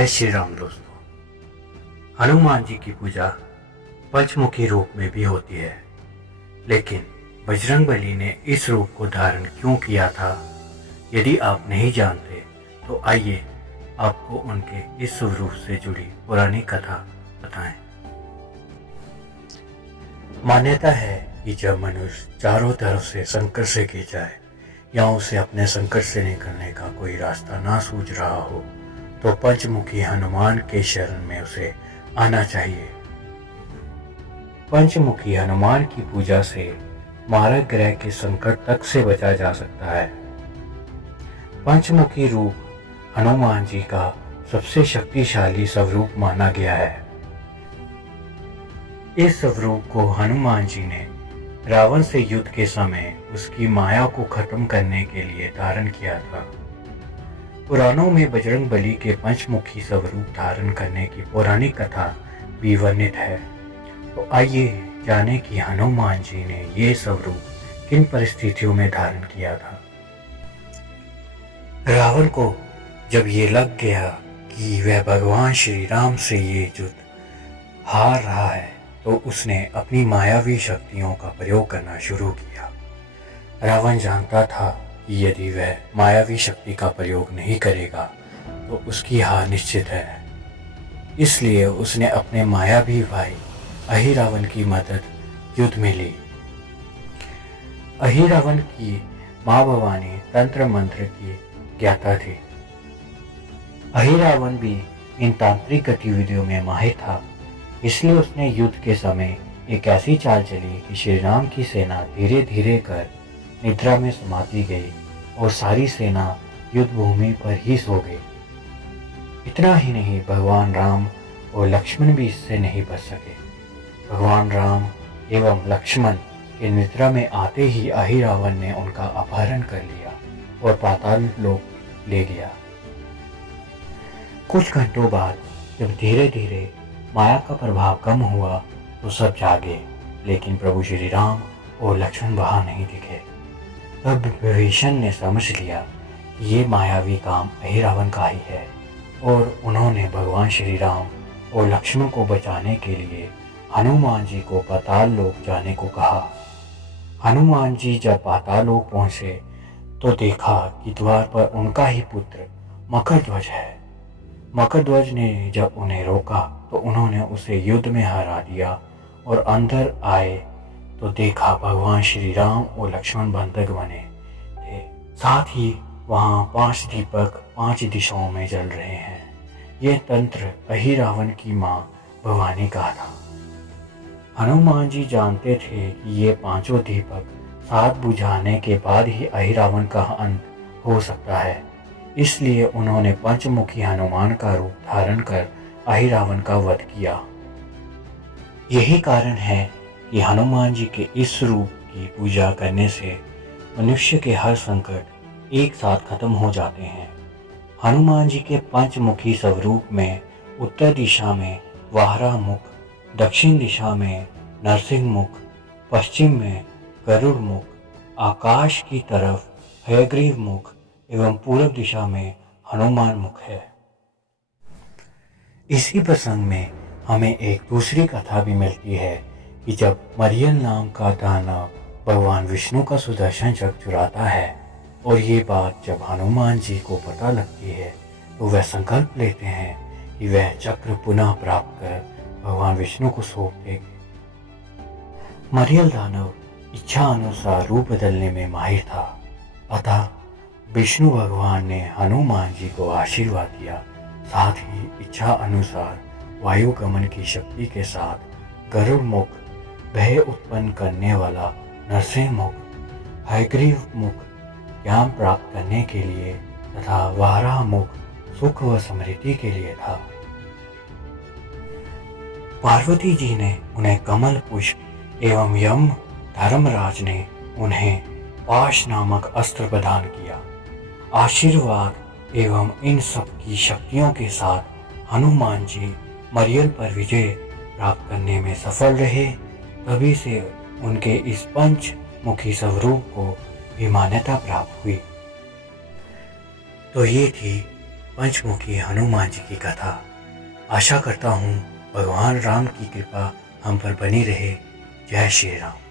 जय श्री राम दोस्तों। हनुमान जी की पूजा पंचमुखी रूप में भी होती है, लेकिन बजरंगबली ने इस रूप को धारण क्यों किया था, यदि आप नहीं जानते तो आइए आपको उनके इस स्वरूप से जुड़ी पुरानी कथा बताएं। मान्यता है कि जब मनुष्य चारों तरफ से संकट से घिर जाए या उसे अपने संकट से निकलने का कोई रास्ता ना सूझ रहा हो तो पंचमुखी हनुमान के शरण में उसे आना चाहिए। पंचमुखी हनुमान की पूजा से मारक ग्रह के संकट तक से बचा जा सकता है। पंचमुखी रूप हनुमान जी का सबसे शक्तिशाली स्वरूप माना गया है। इस स्वरूप को हनुमान जी ने रावण से युद्ध के समय उसकी माया को खत्म करने के लिए धारण किया था। पुराणों में बजरंगबली के पंचमुखी स्वरूप धारण करने की पौराणिक कथा भी वर्णित है। तो आइए जाने कि हनुमान जी ने ये स्वरूप किन परिस्थितियों में धारण किया था। रावण को जब ये लग गया कि वह भगवान श्री राम से ये युद्ध हार रहा है तो उसने अपनी मायावी शक्तियों का प्रयोग करना शुरू किया। रावण जानता था कि यदि वह मायावी शक्ति का प्रयोग नहीं करेगा तो उसकी हार निश्चित है। इसलिए उसने अपने मायावी भाई अहिरावण की मदद युद्ध में ली। अहिरावण की मां भवानी तंत्र मंत्र की ज्ञाता थी। अहिरावण भी इन तांत्रिक गतिविधियों में माहिर था, इसलिए उसने युद्ध के समय एक ऐसी चाल चली कि श्री राम की सेना धीरे धीरे कर निद्रा में समाती गई और सारी सेना युद्ध भूमि पर ही सो गई। इतना ही नहीं, भगवान राम और लक्ष्मण भी इससे नहीं बच सके। भगवान राम एवं लक्ष्मण के निद्रा में आते ही अहिरावण ने उनका अपहरण कर लिया और पाताल लोक ले गया। कुछ घंटों बाद जब धीरे धीरे माया का प्रभाव कम हुआ तो सब जागे, लेकिन प्रभु श्री राम और लक्ष्मण वहां नहीं दिखे। तब विभीषण ने समझ लिया कि ये मायावी काम अहिरावण का ही है और उन्होंने भगवान श्री राम और लक्ष्मण को बचाने के लिए हनुमान जी को पाताल लोक जाने को कहा। हनुमान जी जब पाताल लोक पहुंचे तो देखा कि द्वार पर उनका ही पुत्र मकरध्वज है। मकरध्वज ने जब उन्हें रोका तो उन्होंने उसे युद्ध में हरा दिया और अंदर आए तो देखा भगवान श्री राम और लक्ष्मण बंधक बने थे। साथ ही वहां 5 दीपक 5 दिशाओं में जल रहे हैं। यह तंत्र अहिरावण की मां भवानी का था। हनुमान जी जानते थे कि ये 5 दीपक साथ बुझाने के बाद ही अहिरावण का अंत हो सकता है, इसलिए उन्होंने पंचमुखी हनुमान का रूप धारण कर अहिरावण का वध किया। यही कारण है कि हनुमान जी के इस रूप की पूजा करने से मनुष्य के हर संकट एक साथ खत्म हो जाते हैं। हनुमान जी के पंचमुखी स्वरूप में उत्तर दिशा में वाहरा मुख, दक्षिण दिशा में नरसिंह मुख, पश्चिम में गरुड़ मुख, आकाश की तरफ हयग्रीव मुख एवं पूर्व दिशा में हनुमान मुख है। इसी प्रसंग में हमें एक दूसरी कथा भी मिलती है कि जब मरियल नाम का दानव भगवान विष्णु का सुदर्शन चक्र चुराता है और ये बात जब हनुमान जी को पता लगती है तो वह संकल्प लेते हैं कि वह चक्र पुनः प्राप्त कर भगवान विष्णु को सौंप देंगे। मरियल दानव इच्छा अनुसार रूप बदलने में माहिर था, अतः विष्णु भगवान ने हनुमान जी को आशीर्वाद दिया। साथ ही इच्छा अनुसार वायु गमन की शक्ति के साथ गरुड़ मुख, भय उत्पन्न करने वाला नरसिंह मुख, हयग्रीव मुख ज्ञान प्राप्त करने के लिए तथा वाराह मुख सुख व समृद्धि के लिए था। पार्वती जी ने उन्हें कमल पुष्प एवं यम धर्मराज ने उन्हें पाश नामक अस्त्र प्रदान किया। आशीर्वाद एवं इन सब की शक्तियों के साथ हनुमान जी मरियल पर विजय प्राप्त करने में सफल रहे। तभी से उनके इस पंचमुखी स्वरूप को भी मान्यता प्राप्त हुई। तो ये थी पंचमुखी हनुमान जी की कथा। आशा करता हूँ भगवान राम की कृपा हम पर बनी रहे। जय श्री राम।